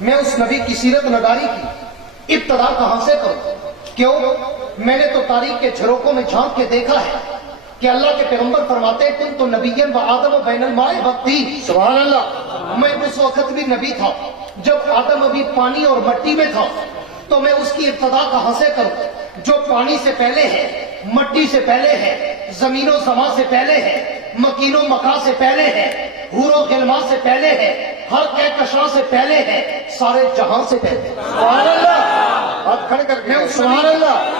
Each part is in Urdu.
میں اس نبی کی سیرت نگاری کی ابتدا کہاں سے کروں؟ کیوں؟ میں نے تو تاریخ کے جھروکوں میں جھانک کے دیکھا ہے کہ اللہ کے پیغمبر فرماتے ہیں کن تو نبیًا و آدم و بین الماء والطین۔ سبحان اللہ۔ میں اس وقت بھی نبی تھا جب آدم ابھی پانی اور مٹی میں تھا، تو میں اس کی ابتدا کہاں سے کروں جو پانی سے پہلے ہے، مٹی سے پہلے ہے، زمین و سما سے پہلے ہے، مکین و مکا سے پہلے ہے، حور و غلما سے پہلے ہے، ہر کہکشاں سے پہلے ہے، سارے جہاں سے پہلے۔ سبحان اللہ۔ ہاتھ کھڑے کر کے سبحان اللہ،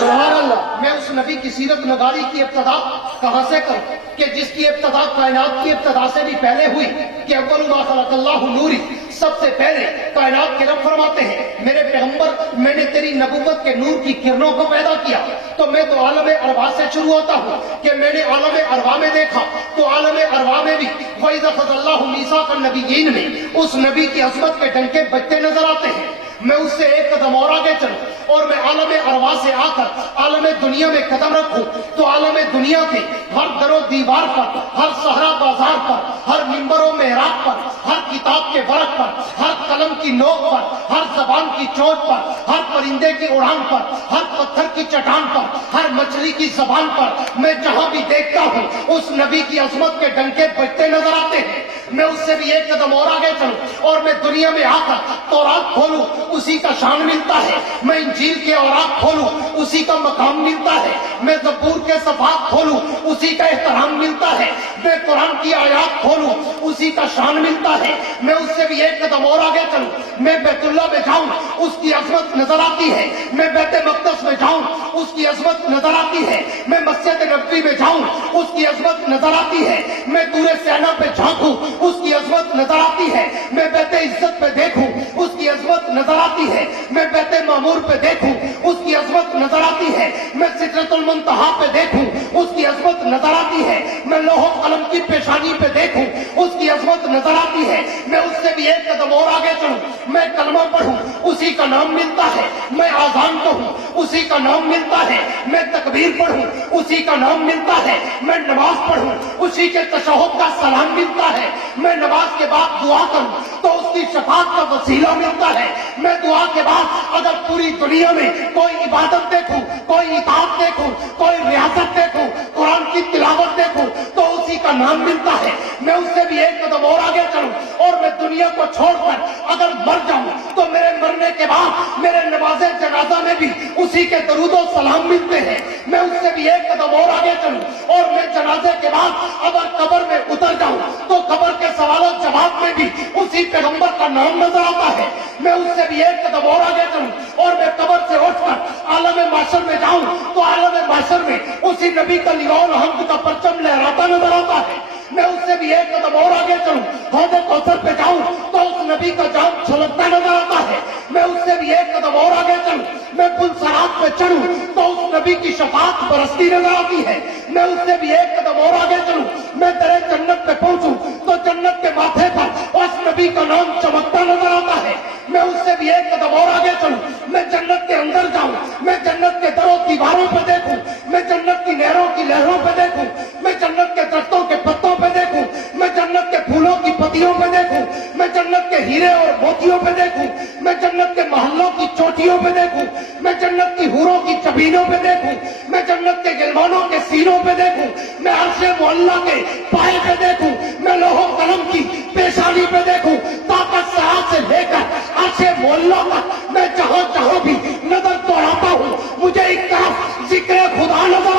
سبحان اللہ۔ میں اس نبی کی سیرت نگاری کی ابتدا کہاں سے کروں کہ جس کی ابتدا کائنات کی ابتدا سے بھی پہلے ہوئی کہ اول ما خلق اللہ نوری، سب سے پہلے کائنات کے رب فرماتے ہیں میرے پیغمبر میں نے تیری نبوت کے نور کی کرنوں کو پیدا کیا۔ تو میں تو عالم ارواح سے شروع ہوتا ہوں کہ میں نے عالم ارواح میں دیکھا تو عالم ارواح میں بھی وَإِذَا أَخَذَ اللَّهُ مِيثَاقَ النَّبِيِّينَ میں اس نبی کی عظمت کے ڈنکے بجتے نظر آتے ہیں۔ میں اس سے ایک قدم اور آگے چلوں اور میں عالم ارواح سے آ کر عالم دنیا میں قدم رکھوں تو عالم دنیا کے ہر در و دیوار پر، ہر صحرا بازار پر، ہر منبر و محراب پر، ہر کتاب کے ورق پر، ہر قلم کی نوک پر، ہر زبان کی چوٹ پر، ہر پرندے کی اڑان پر، ہر پتھر کی چٹان پر، ہر مچھلی کی زبان پر، میں جہاں بھی دیکھتا ہوں اس نبی کی عظمت کے ڈنکے بجتے نظر آتے ہیں۔ میں اس سے بھی ایک قدم اور آگے چلوں اور میں دنیا میں آ کر تورات کھولوں، اسی کا شان ملتا ہے۔ میں انجیل کے اوراق کھولوں، اسی کا مقام ملتا ہے۔ میں زبور کے صفحات کھولوں، اسی کا احترام ملتا ہے۔ میں قرآن کی آیات کھولوں، اسی کا شان ملتا ہے۔ میں اس سے بھی ایک قدم اور آگے چلوں، میں بیت اللہ میں جاؤں، اس کی عظمت نظر آتی ہے۔ میں بیت مقدس میں جاؤں، اس کی عظمت نظر آتی ہے۔ میں مسجد نبوی میں جاؤں، اس کی عظمت نظر آتی ہے۔ میں طور سینا پہ جھانکوں، اس کی عظمت نظر آتی ہے۔ میں بیت عزت پہ دیکھوں، اس کی عظمت نظر آتی ہے۔ میں بیت معمور پہ دیکھوں، اس کی عظمت نظر آتی ہے۔ میں سدرۃ المنتہا پہ دیکھوں، اس کی عظمت نظر آتی ہے۔ میں لوح و قلم کی پیشانی پہ دیکھوں، اس کی عظمت نظر آتی ہے۔ میں اس سے بھی ایک قدم اور آگے چلوں، میں کلمہ پڑھوں، اسی کا نام ملتا ہے۔ میں آذان کہوں، اسی کا نام ملتا ہے۔ میں تکبیر پڑھوں، اسی کا نام ملتا ہے۔ میں نماز پڑھوں، اسی کے تشہد کا سلام ملتا ہے۔ میں نماز کے بعد دعا کروں تو اس کی شفاعت کا وسیلہ ملتا ہے۔ میں دعا کے بعد اگر پوری دنیا میں کوئی عبادت دیکھوں، کوئی اطاعت دیکھوں، کوئی ریاست دیکھوں، قرآن کی تلاوت دیکھوں تو اسی کا نام ملتا ہے۔ میں اس سے بھی ایک قدم اور آگے چلوں اور میں دنیا کو چھوڑ کر اگر مر جاؤں تو میرے مرنے کے بعد میرے نماز جنازہ میں بھی اسی کے درود و سلام ملتے ہیں۔ میں اس سے بھی ایک قدم اور آگے چلوں اور میں جنازے کے بعد اگر قبر میں اتر جاؤں تو قبر کے سوال و جواب میں بھی اسی پیغمبر کا نام نظر آتا ہے۔ میں اس سے بھی ایک قدم اور آگے چلوں اور میں قبر سے اٹھ کر عالم محشر میں جاؤں تو عالم محشر میں اسی نبی کا لواء الحمد کا پرچم لہراتا نظر آتا ہے۔ میں اس سے بھی ایک قدم اور آگے چلوں، حوض کوثر پہ جاؤں تو اس نبی کا جام چھلکتا نظر آتا ہے۔ میں اس سے بھی ایک قدم اور آگے چلوں، میں پل صراط پہ چڑھوں تو اس نبی کی شفاعت برستی نظر آتی ہے۔ میں اس سے بھی ایک قدم اور آگے چلوں، میں در جنت پہ پہنچوں تو جنت کے ماتھے پر اس نبی کا نام چمکتا نظر آتا ہے۔ میں اس سے بھی ایک قدم اور آگے چلوں، میں جنت کے اندر جاؤں، میں جنت کے در و دیواروں پہ دیکھوں، میں جنت کی نہروں کی لہروں پہ دیکھوں، میں جنت کے درختوں کے پتوں پہ دیکھوں، میں جنت کے پھولوں کی پتیوں پہ دیکھوں، میں جنت کے ہیرے اور موتیوں پہ دیکھوں، میں جنت کے محلوں کی چوٹیوں پہ دیکھوں، میں جنت کی حوروں کی چبینوں پہ دیکھوں، میں جنت کے گلمانوں کے سینوں پہ دیکھوں، میں عرش معلیٰ کے پائے پہ دیکھوں، میں لوح و قلم کی پیشانی پہ دیکھوں، طاقت سرا سے لے کر عرش معلیٰ تک میں جہاں جہاں بھی نظر دوڑاتا ہوں مجھے ایک طرف ذکر خدا نظر